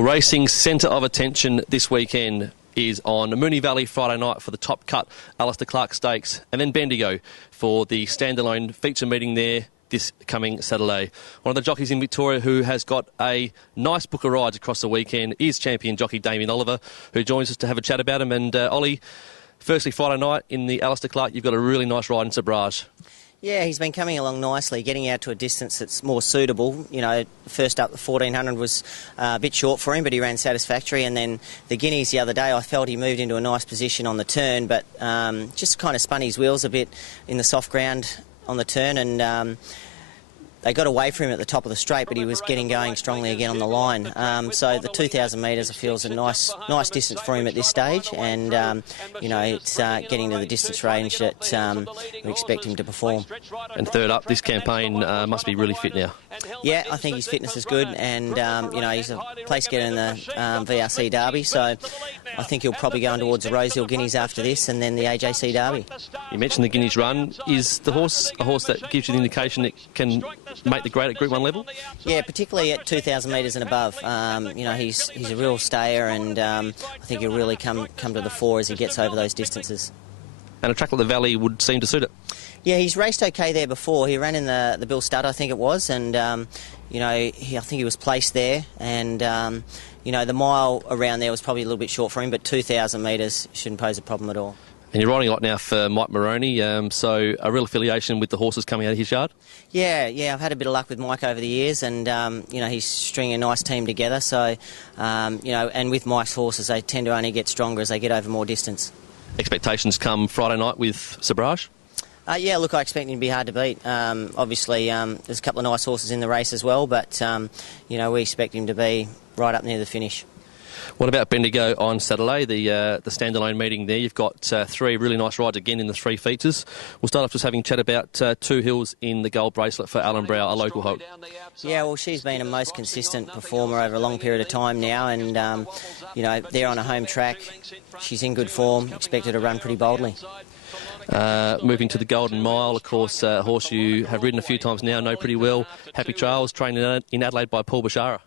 Well, racing's centre of attention this weekend is on Moonee Valley Friday night for the Top Cut Alister Clark Stakes, and then Bendigo for the standalone feature meeting there this coming Saturday. One of the jockeys in Victoria who has got a nice book of rides across the weekend is champion jockey Damien Oliver, who joins us to have a chat about him. And Ollie, firstly, Friday night in the Alister Clark, you've got a really nice ride in Sabrage. Yeah, he's been coming along nicely, getting out to a distance that's more suitable. You know, first up, the 1400 was a bit short for him, but he ran satisfactory. And then the Guineas the other day, I felt he moved into a nice position on the turn, but just kind of spun his wheels a bit in the soft ground on the turn, and they got away from him at the top of the straight, but he was getting going strongly again on the line. So the 2,000 metres, I feel, is a nice distance for him at this stage, and you know, it's getting to the distance range that we expect him to perform. And third up, this campaign must be really fit now. Yeah, I think his fitness is good, and you know, he's a place getter in the VRC Derby, so I think he'll probably go on towards the Rosehill Guineas after this, and then the AJC Derby. You mentioned the Guineas run. Is the horse a horse that gives you the indication it can make the grade at Group 1 level? Yeah, particularly at 2,000 metres and above. You know, he's a real stayer, and I think he'll really come to the fore as he gets over those distances. And a track like the Valley would seem to suit it. Yeah, he's raced okay there before. He ran in the Bill Stud, I think it was, and you know, I think he was placed there, and you know, the mile around there was probably a little bit short for him, but 2,000 metres shouldn't pose a problem at all. And you're riding a lot now for Mike Moroney, so a real affiliation with the horses coming out of his yard? Yeah, I've had a bit of luck with Mike over the years, and you know, he's stringing a nice team together. So you know, and with Mike's horses, they tend to only get stronger as they get over more distance. Expectations come Friday night with Sabrage? Yeah, look, I expect him to be hard to beat. Obviously, there's a couple of nice horses in the race as well, but you know, we expect him to be right up near the finish. What about Bendigo on Saturday, the standalone meeting there? You've got three really nice rides again in the three features. We'll start off just having a chat about Two Hills in the gold bracelet for Alan Brow, a local hope. Yeah, well, she's been a most consistent performer over a long period of time now, and you know, they're on a home track. She's in good form, expected to run pretty boldly. Moving to the Golden Mile, of course, a horse you have ridden a few times now, know pretty well. Happy Trails, trained in Adelaide by Paul Bashara.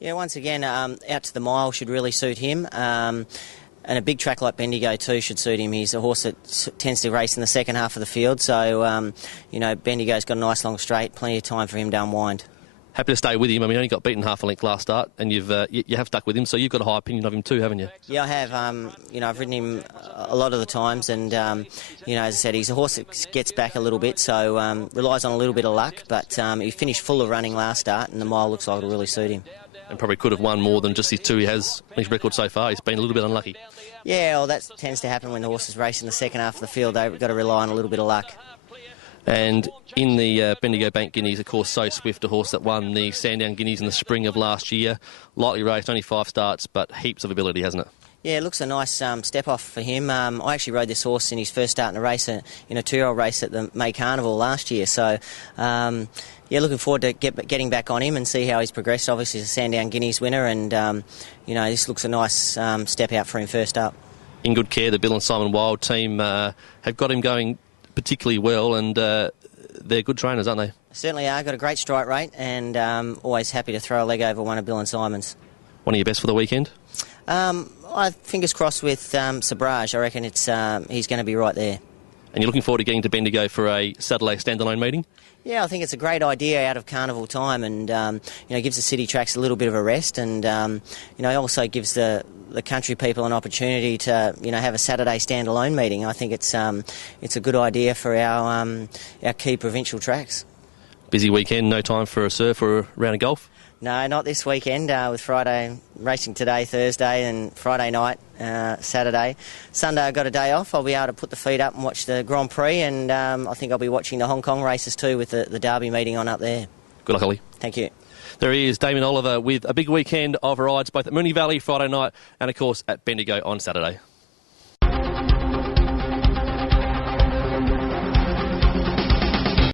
Yeah, once again, out to the mile should really suit him. And a big track like Bendigo too should suit him. He's a horse that tends to race in the second half of the field, so you know, Bendigo's got a nice long straight, plenty of time for him to unwind. Happy to stay with him. I mean, he only got beaten half a length last start, and you have stuck with him, so you've got a high opinion of him too, haven't you? Yeah, I have. You know, I've ridden him a lot of the times, and you know, as I said, he's a horse that gets back a little bit, so relies on a little bit of luck. But he finished full of running last start, and the mile looks like it'll really suit him. And probably could have won more than just his two he has in his record so far. He's been a little bit unlucky. Yeah, well, that tends to happen when the horses race in the second half of the field. They've got to rely on a little bit of luck. And in the Bendigo Bank Guineas, of course, So Swift, a horse that won the Sandown Guineas in the spring of last year. Lightly raced, only 5 starts, but heaps of ability, hasn't it? Yeah, it looks a nice step off for him. I actually rode this horse in his first start in a race, in a 2-year-old race at the May Carnival last year. So, yeah, looking forward to getting back on him and see how he's progressed. Obviously, he's a Sandown Guineas winner, and, you know, this looks a nice step out for him first up. In good care, the Bill and Simon Wild team have got him going particularly well, and they're good trainers, aren't they? Certainly are. Got a great strike rate, and always happy to throw a leg over one of Bill and Simon's. One of your best for the weekend? Fingers crossed with Sabrage. I reckon it's he's going to be right there. And you're looking forward to getting to Bendigo for a Saturday standalone meeting? Yeah, I think it's a great idea out of carnival time, and you know, gives the city tracks a little bit of a rest, and you know, also gives the country people an opportunity to, you know, have a Saturday standalone meeting. I think it's a good idea for our key provincial tracks. Busy weekend, no time for a surf or a round of golf? No, not this weekend, with Friday racing today, Thursday, and Friday night, Saturday. Sunday I've got a day off. I'll be able to put the feet up and watch the Grand Prix, and I think I'll be watching the Hong Kong races too with the Derby meeting on up there. Good luck, Ollie. Thank you. There he is, Damien Oliver, with a big weekend of rides both at Moonee Valley Friday night and, of course, at Bendigo on Saturday.